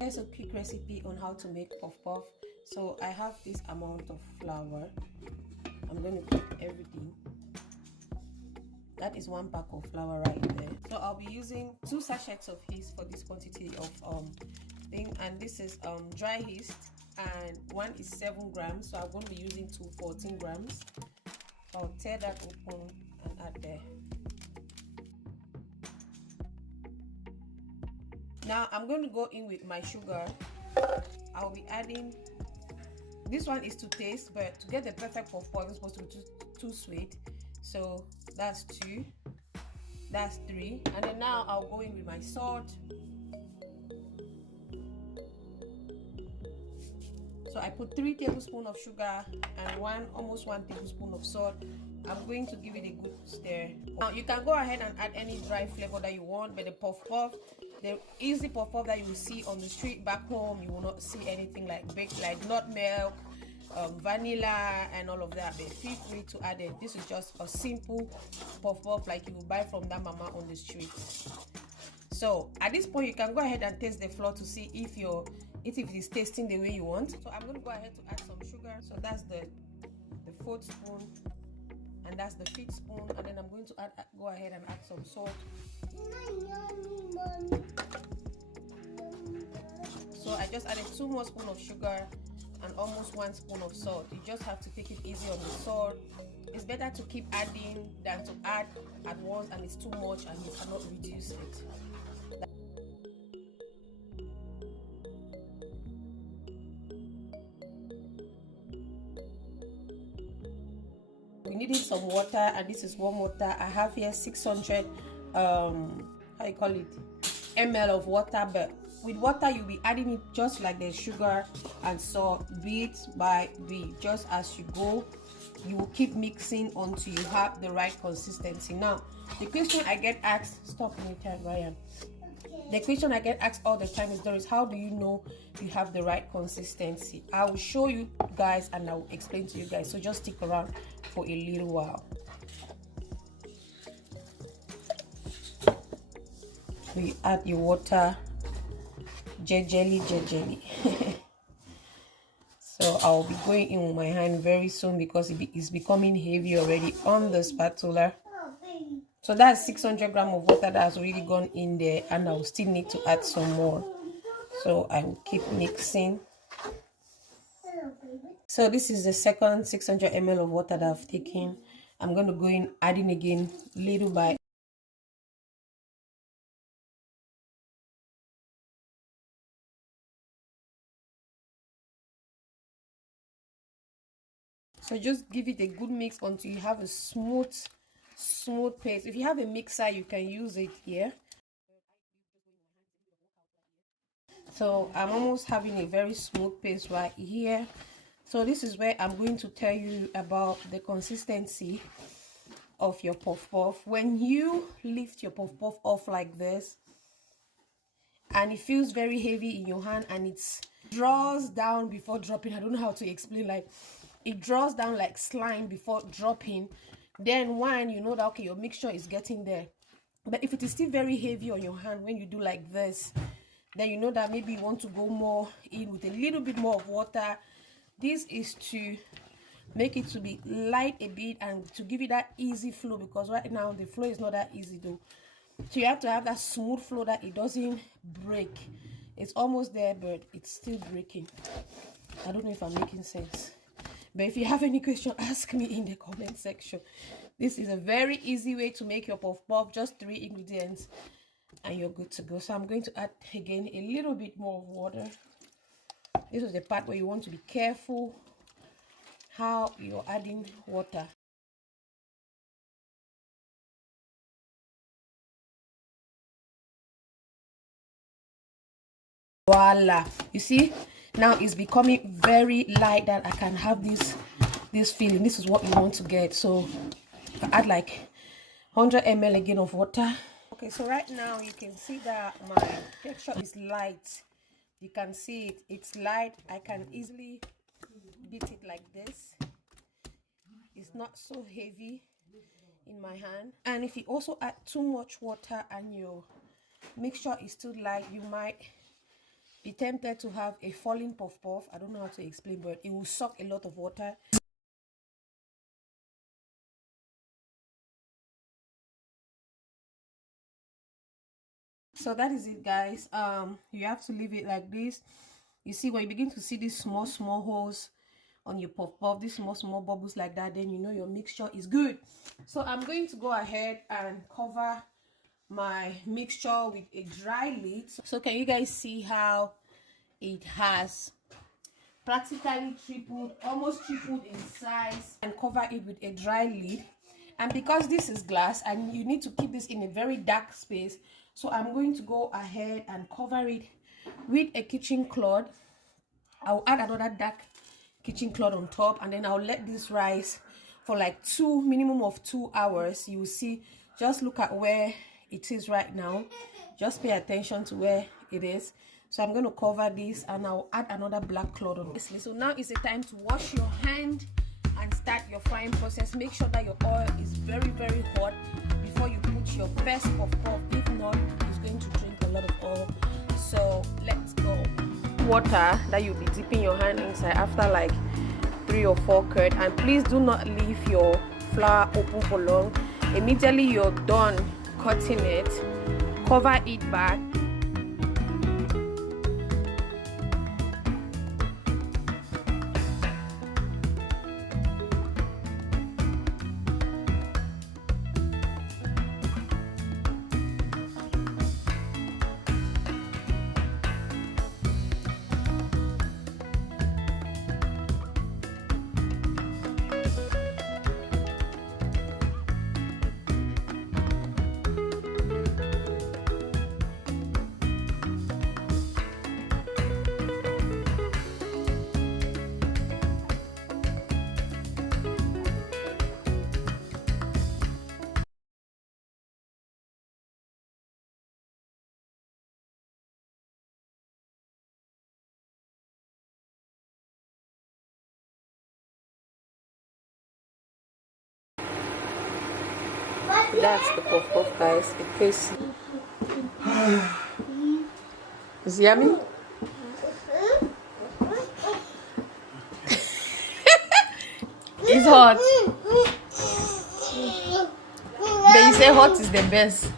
Here's a quick recipe on how to make puff puff. So I have this amount of flour. I'm going to put everything. That is 1 pack of flour right there. So I'll be using 2 sachets of yeast for this quantity of thing, and this is dry yeast, and one is 7 grams. So I'm going to be using 14 grams. So I'll tear that open and add there. Now I'm going to go in with my sugar. I'll be adding, this one is to taste, but to get the perfect puff puff, it's supposed to be too sweet. So that's 2, that's 3, and then now I'll go in with my salt. So I put 3 tablespoons of sugar and almost 1 tablespoon of salt. I'm going to give it a good stir. Now you can go ahead and add any dry flavor that you want, but the puff puff, the easy puff puff that you will see on the street back home, you will not see anything like baked, like nut milk, vanilla and all of that. But feel free to add it. This is just a simple puff puff like you will buy from that mama on the street. So at this point you can go ahead and taste the flour to see if it is tasting the way you want. So I'm going to go ahead to add some sugar. So that's the 4th spoon, and that's the 5th spoon, and then I'm going to go ahead and add some salt. So I just added 2 more spoons of sugar and almost 1 spoon of salt. You just have to take it easy on the salt. It's better to keep adding than to add at once and it's too much and you cannot reduce it. We needed some water, and this is warm water. I have here 600 ml of water, but with water you'll be adding it just like the sugar and salt, bit by bit, just as you go. You will keep mixing until you have the right consistency. Now the question I get asked, stop anytime, Ryan. The question I get asked all the time is, Doris, how do you know you have the right consistency? I will show you guys and I will explain to you guys, so just stick around for a little while. So you add your water, jelly. So I'll be going in with my hand very soon because it's becoming heavy already on the spatula. So that's 600 grams of water that has already gone in there, and I will still need to add some more. So I will keep mixing. So this is the second 600 ml of water that I've taken. I'm going to go in adding again little by. So just give it a good mix until you have a smooth paste. If you have a mixer, you can use it here. So I'm almost having a very smooth paste right here. So this is where I'm going to tell you about the consistency of your puff puff. When you lift your puff puff off like this and it feels very heavy in your hand and it draws down before dropping, I don't know how to explain, like it draws down like slime before dropping, then one, you know that okay, your mixture is getting there. But if it is still very heavy on your hand when you do like this, then you know that maybe you want to go more in with a little bit more of water. This is to make it to be light a bit and to give it that easy flow, because right now the flow is not that easy though. So you have to have that smooth flow that it doesn't break. It's almost there but it's still breaking. I don't know if I'm making sense, but if you have any question, ask me in the comment section. This is a very easy way to make your puff puff, just 3 ingredients and you're good to go. So I'm going to add again a little bit more of water. This is the part where you want to be careful how you're adding water. Voila, you see now it's becoming very light that I can have this feeling. This is what you want to get. So I add like 100 ml again of water. Okay, so right now you can see that my texture is light. You can see it's light. I can easily beat it like this. It's not so heavy in my hand. And if you also add too much water and your mixture is too light, you might be tempted to have a falling puff puff. I don't know how to explain, but it will suck a lot of water. So that is it, guys. You have to leave it like this. You see, when you begin to see these small holes on your puff puff, these small bubbles like that, then you know your mixture is good. So I'm going to go ahead and cover my mixture with a dry lid. So can you guys see how it has practically tripled, almost tripled in size, and cover it with a dry lid? And because this is glass and you need to keep this in a very dark space, so I'm going to go ahead and cover it with a kitchen cloth. I'll add another dark kitchen cloth on top, and then I'll let this rise for like minimum of 2 hours. You will see, just look at where it is right now, just pay attention to where it is. So I'm going to cover this and I'll add another black cloth on this. So now is the time to wash your hand and start your frying process. Make sure that your oil is very hot before you put your first puff puff. If not, it's going to drink a lot of oil. So let's go. Water that you'll be dipping your hand inside after like 3 or 4 curd, and please do not leave your flour open for long. Immediately you're done cutting it, cover it back. That's the puff puff, guys. It tastes. Is it yummy? It's hot. They say hot is the best.